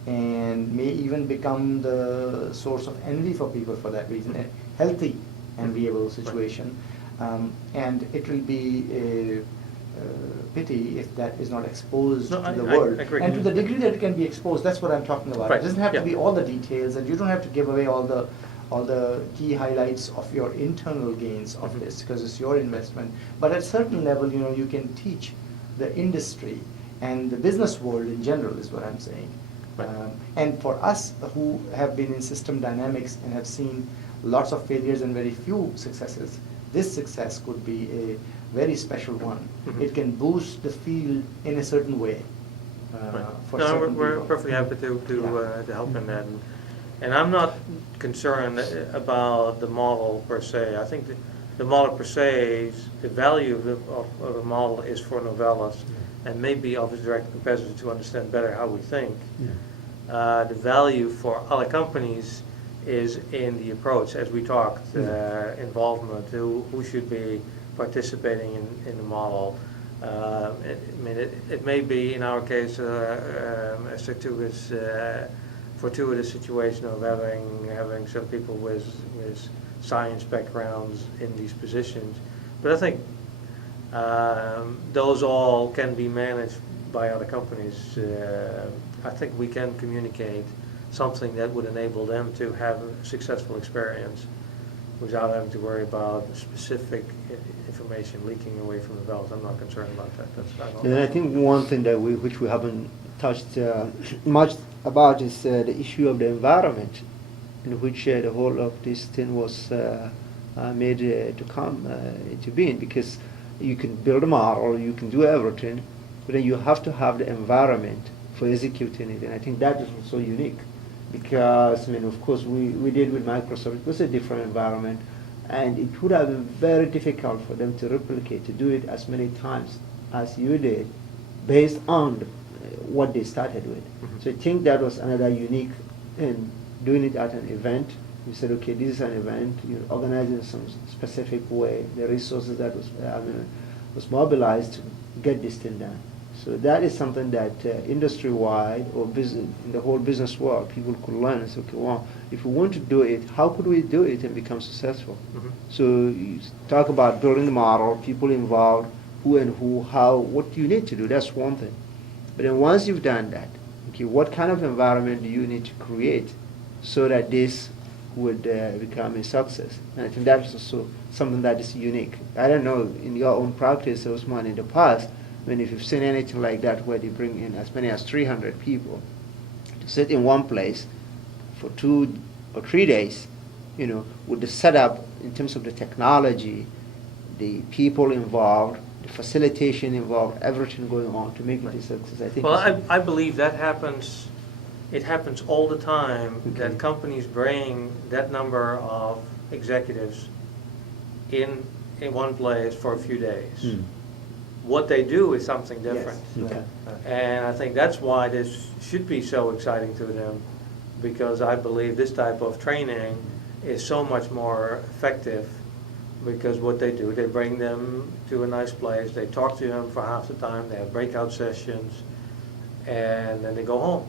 and may even become the source of envy for people for that reason, a healthy enviable situation. And it will be a pity if that is not exposed to the world. I agree. And to the degree that it can be exposed, that's what I'm talking about. Right. It doesn't have to be all the details, and you don't have to give away all the key highlights of your internal gains of this, because it's your investment. But at a certain level, you can teach the industry and the business world in general, is what I'm saying. Right. And for us who have been in system dynamics and have seen lots of failures and very few successes, this success could be a very special one. It can boost the field in a certain way. For certain we're people. perfectly happy to help in that. And I'm not concerned about the model per se. I think the model per se, the value of the model is for Novellus, and maybe of its direct competitors to understand better how we think. The value for other companies is in the approach, as we talked, involvement, who should be participating in the model. It may be, in our case, a fortuitous situation of having some people with science backgrounds in these positions. But I think those all can be managed by other companies. I think we can communicate something that would enable them to have a successful experience without having to worry about specific information leaking away from the valves. I'm not concerned about that. And I think one thing that which we haven't touched much about is the issue of the environment in which the whole of this thing was made to come into being, because you can build a model, you can do everything, but then you have to have the environment for executing it, and I think that is so unique. because, I mean, of course, we did with Microsoft. It was a different environment, and it would have been very difficult for them to replicate, to do it as many times as you did, based on what they started with. Mhm. So I think that was another unique in doing it at an event. We said, okay, this is an event. You're organizing in some specific way. The resources that was mobilized to get this thing done. So that is something that industry-wide or business, in the whole business world, people could learn and say, okay, well, if we want to do it, how could we do it and become successful? Mhm. So you talk about building the model, people involved, who and who, how, what do you need to do? That's one thing. But then once you've done that, okay, what kind of environment do you need to create so that this would become a success? And I think that's also something that is unique. I don't know, in your own practice, Osman, in the past, I mean, if you've seen anything like that where they bring in as many as 300 people to sit in one place for 2 or 3 days, you know, with the setup in terms of the technology, the people involved, the facilitation involved, everything going on to make it a success. I think. Well, I believe that happens, it happens all the time, Okay. that companies bring that number of executives in one place for a few days. Hmm. What they do is something different. Yes. Okay. And I think that's why this should be so exciting to them, because I believe this type of training is so much more effective, because what they do, they bring them to a nice place, they talk to them for half the time, they have breakout sessions, and then they go home.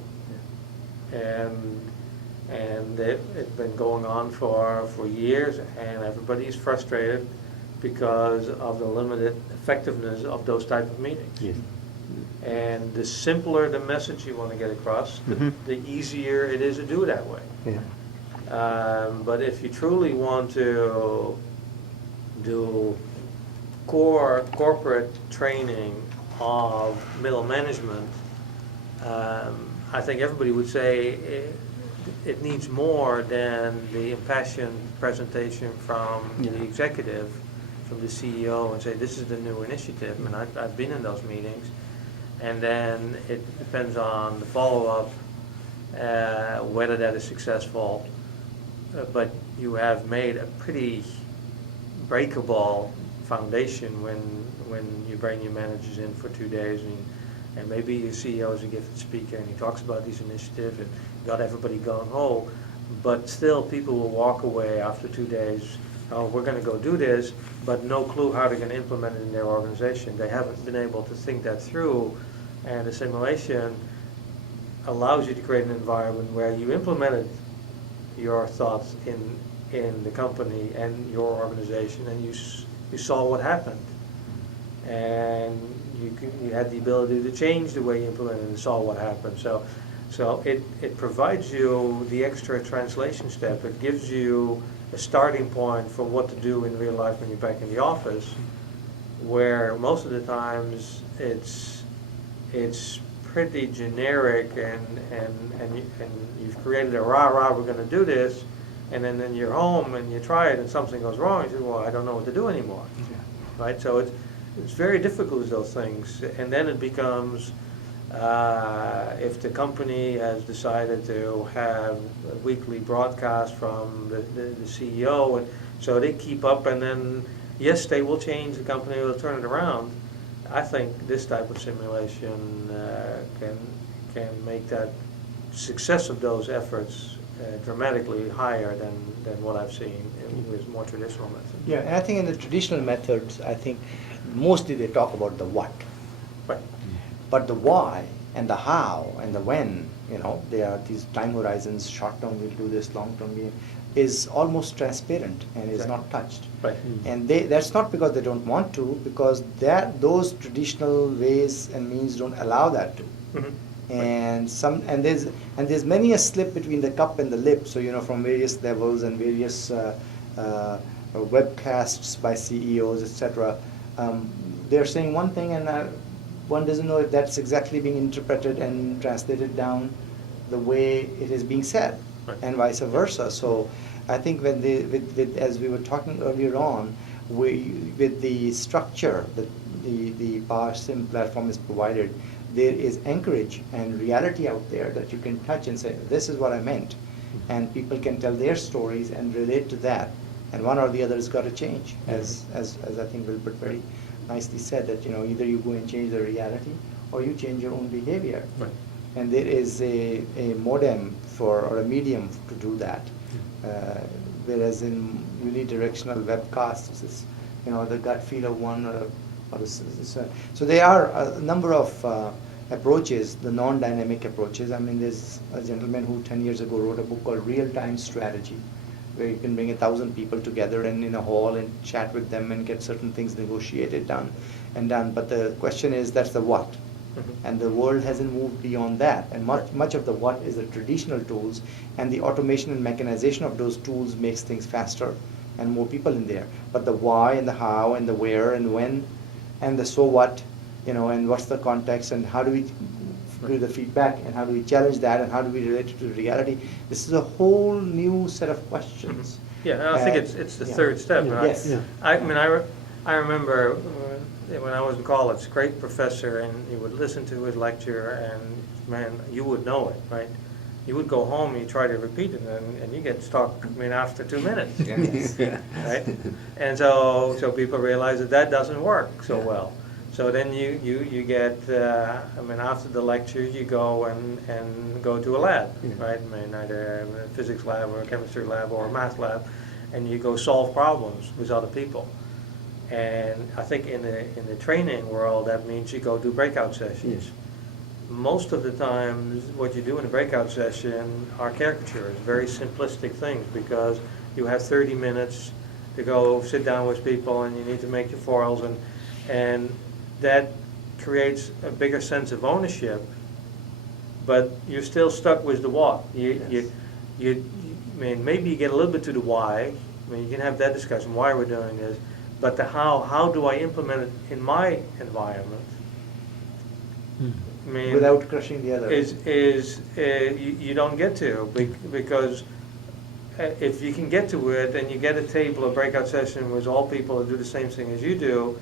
And it's been going on for years, and everybody's frustrated because of the limited effectiveness of those type of meetings. Yes. And the simpler the message you want to get across, Mhm. the easier it is to do that way. Yeah. But if you truly want to do corporate training of middle management, I think everybody would say it needs more than the impassioned presentation from Yeah. the executive, from the CEO, and say, this is the new initiative. And I've been in those meetings. And then it depends on the follow-up, whether that is successful. But you have made a pretty breakable foundation when you bring your managers in for 2 days, and maybe your CEO is a gifted speaker and he talks about these initiatives and got everybody going, oh, but still people will walk away after 2 days, oh, we're going to go do this, but no clue how they're going to implement it in their organization. They haven't been able to think that through, and the simulation allows you to create an environment where you implemented your thoughts in the company and your organization, and you saw what happened, and you had the ability to change the way you implemented and saw what happened. So it provides you the extra translation step. It gives you a starting point for what to do in real life when you're back in the office, where most of the times it's pretty generic, and you've created a rah-rah, we're going to do this, and then you're home and you try it and something goes wrong, you say, well, I don't know what to do anymore. Right? So it's very difficult with those things. And then it becomes, if the company has decided to have a weekly broadcast from the CEO, and so they keep up, and then, yes, they will change, the company will turn it around. I think this type of simulation can make that success of those efforts dramatically higher than what I've seen with more traditional methods. Yeah, and I think in the traditional methods, I think mostly they talk about the what. Right. But the why and the how and the when, you know, there are these time horizons, short term we'll do this, long term is almost transparent and is not touched. Right. And that's not because they don't want to, because those traditional ways and means don't allow that to. Mhm. And there's many a slip between the cup and the lip. So, you know, from various levels and various webcasts by CEOs, etc. They're saying one thing, and one doesn't know if that's exactly being interpreted and translated down the way it is being said, Right. and vice versa. So, I think when as we were talking earlier on, with the structure, the Power Sim platform is provided, there is anchorage and reality out there that you can touch and say, this is what I meant. And people can tell their stories and relate to that. And one or the other has got to change, as I think Wilbert very nicely said, that either you go and change the reality or you change your own behavior. Right. And there is a modem or a medium to do that. Whereas in unidirectional webcasts, it's the gut feel of one so there are a number of approaches, the non-dynamic approaches. I mean, there's a gentleman who 10 years ago wrote a book called Real-Time Strategy, where you can bring 1,000 people together and in a hall and chat with them and get certain things negotiated done. But the question is, that's the what. And the world hasn't moved beyond that. And much of the what is the traditional tools, and the automation and mechanization of those tools makes things faster and more people in there. But the why and the how and the where and when and the so what, and what's the context and how do we give the feedback and how do we challenge that and how do we relate it to reality? This is a whole new set of questions. Yeah, I think it's the third step. Yes. I mean, I remember when I was in college, great professor, and you would listen to his lecture, and man, you would know it, right? You would go home and you try to repeat it, and you get stuck, after 2 minutes, right? And so people realize that doesn't work so well. So then you get, after the lectures, you go and go to a lab, right? Either a physics lab or a chemistry lab or a math lab, and you go solve problems with other people. And I think in the training world, that means you go do breakout sessions. Yes. Most of the times, what you do in a breakout session are caricatures, very simplistic things, because you have 30 minutes to go sit down with people, and you need to make your foils, and that creates a bigger sense of ownership. But you're still stuck with the what. Maybe you get a little bit to the why. You can have that discussion, why we're doing this. But the how do I implement it in my environment? Without crushing the other. You don't get to, because if you can get to it and you get a table, a breakout session with all people that do the same thing as you do,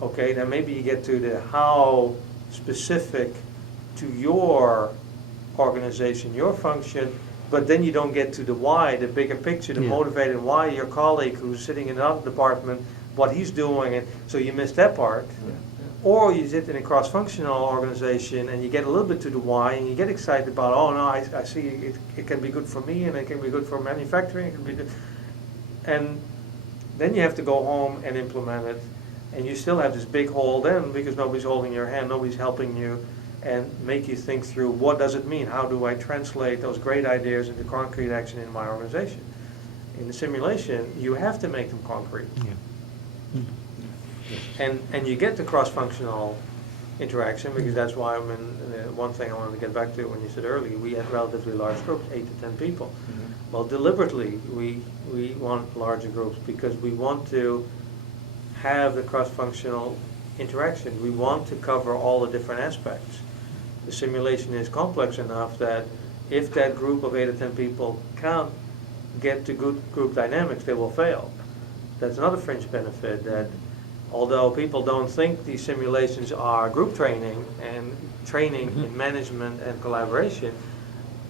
okay, then maybe you get to the how specific to your organization, your function, but then you don't get to the why, the bigger picture, the motivated why your colleague who's sitting in another department, what he's doing, and so you miss that part. Or you sit in a cross-functional organization and you get a little bit to the why and you get excited about, oh no, I see it can be good for me and it can be good for manufacturing, it can be good. And then you have to go home and implement it, and you still have this big hole then, because nobody's holding your hand, nobody's helping you, and make you think through, what does it mean? How do I translate those great ideas into concrete action in my organization? In the simulation, you have to make them concrete. And you get the cross-functional interaction, because that's why one thing I wanted to get back to when you said earlier, we had relatively large groups, 8 to 10 people. Well, deliberately, we want larger groups because we want to have the cross-functional interaction. We want to cover all the different aspects. The simulation is complex enough that if that group of 8 or 10 people can't get to good group dynamics, they will fail. That's another fringe benefit, that although people don't think these simulations are group training and training in management and collaboration,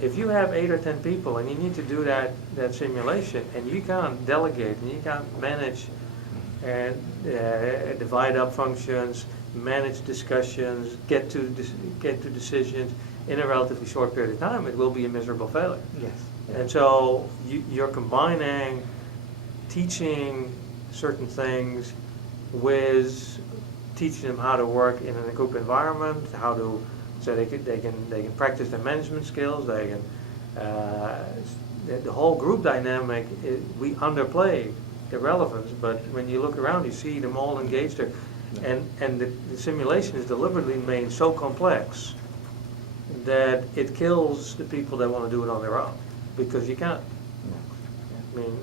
if you have 8 or 10 people and you need to do that simulation, and you can't delegate and you can't manage and divide up functions, manage discussions, get to decisions in a relatively short period of time, it will be a miserable failure. Yes. And so you're combining teaching certain things with teaching them how to work in a group environment, so they can practice their management skills. They can the whole group dynamic. We underplay the relevance, but when you look around, you see them all engaged there, and the simulation is deliberately made so complex that it kills the people that want to do it on their own, because you can't.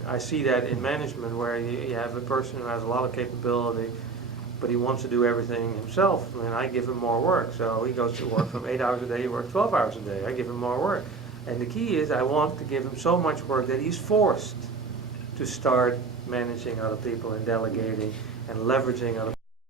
I see that in management, where you have a person who has a lot of capability, but he wants to do everything himself. I give him more work. So he goes to work from 8 hours a day, he works 12 hours a day. I give him more work. And the key is, I want to give him so much work that he's forced to start managing other people and delegating and leveraging other